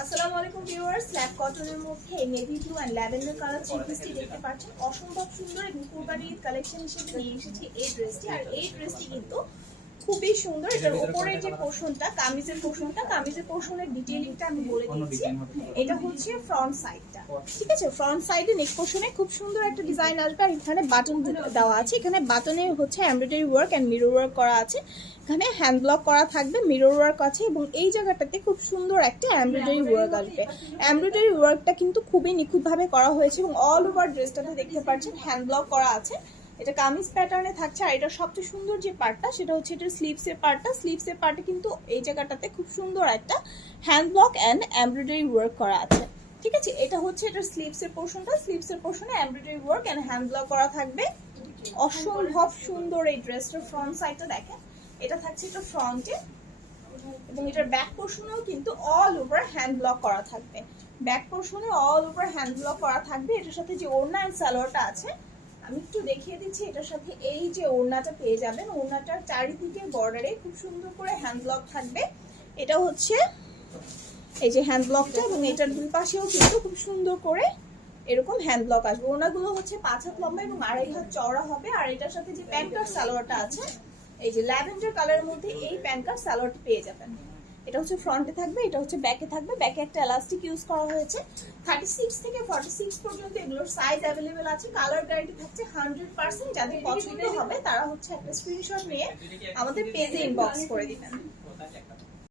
আসসালামু আলাইকুম viewers, lab কটনের মধ্যে navy and lavender colour three দেখতে পাচ্ছেন। অসম্ভব সুন্দর এবং কোরবানির কালেকশন হিসেবে নিয়ে এসেছি এই ড্রেসটি আর এই ড্রেসটি কিন্তু খুবই সুন্দর। এটার উপরের যে পোর্শনটা কামিজের পোর্শনটা কামিজের পোর্শনের ডিটেইলিংটা আমি বলে দিচ্ছি। এটা হচ্ছে ফ্রন্ট সাইডটা ঠিক আছে? ফ্রন্ট সাইডে নেক পোর্শনে খুব সুন্দর একটা ডিজাইন আসবে আর এখানে বাটন দেওয়া আছে। এখানে বাটনে হচ্ছে embroidery work and mirror work করা আছে। এখানে হ্যান্ড ব্লক করা থাকবে মিরর ওয়ার্ক আছে এবং এই জায়গাটাতে খুব সুন্দর একটা এমব্রয়ডারি ওয়ার্ক আসবে। এমব্রয়ডারি ওয়ার্কটা কিন্তু খুবই নিখুঁতভাবে করা হয়েছে এবং অল ওভার ড্রেসটাতে দেখতে পাচ্ছেন হ্যান্ড ব্লক করা আছে। এটা কামিজ প্যাটার্নে থাকছে, আর এটা সবচেয়ে সুন্দর যে পার্টটা সেটা হচ্ছে এটার স্লিভসের পার্টটা স্লিভসের পার্টে কিন্তু এই জায়গাটাতে খুব সুন্দর একটা hand block and embroidery work করা আছে। ঠিক আছে? এটা হচ্ছে এটার স্লিভসের পোর্শনটা স্লিভসের পোর্শনে embroidery work and hand block করা থাকবে। অসম্ভব সুন্দর এই ড্রেসটার ফ্রন্ট সাইডটা দেখেন। এটা থাকছে এটা ফ্রন্টে এবং এটার ব্যাক পোর্শনেও কিন্তু অল ওভার হ্যান্ড ব্লক করা থাকবে। ব্যাক পোর্শনে অল ওভার হ্যান্ড ব্লক করা থাকবে। এটার সাথে যে ওড়না অ্যান্ড সালোয়ারটা আছে আমি একটু দেখিয়ে দিচ্ছি এটার সাথে এই যে ওড়নাটা পেয়ে যাবেন। ওড়নাটার চারিদিকে বর্ডারে খুব সুন্দর করে হ্যান্ড ব্লক থাকবে। এটা হচ্ছে এই যে হ্যান্ড ব্লকটা এবং এটার দুই পাশেও কিন্তু খুব সুন্দর করে এরকম হ্যান্ড ব্লক আসবে। ওনাগুলো হচ্ছে পাঁচ হাত লম্বা এবং আড়াই হাত চওড়া হবে। আর এটার সাথে যে প্যান্টার সালোয়ারটা আছে, এই যে ল্যাভেন্ডার কালারের মধ্যে এই প্যান্টার সালোয়ারটা পেয়ে যাবেন। এটা হচ্ছে ফ্রন্টে থাকবে, এটা হচ্ছে ব্যাকে থাকবে। ব্যাকে একটা এলাস্টিক ইউজ করা হয়েছে। থার্টি সিক্স থেকে ফর্টি সিক্স পর্যন্ত এগুলোর সাইজ অ্যাভেলেবেল আছে। কালার গ্যারান্টি থাকছে হান্ড্রেড পার্সেন্ট যাদের পছন্দ হবে, তারা হচ্ছে একটা স্ক্রিনশট নিয়ে আমাদের পেজে ইনবক্স করে দিবেন।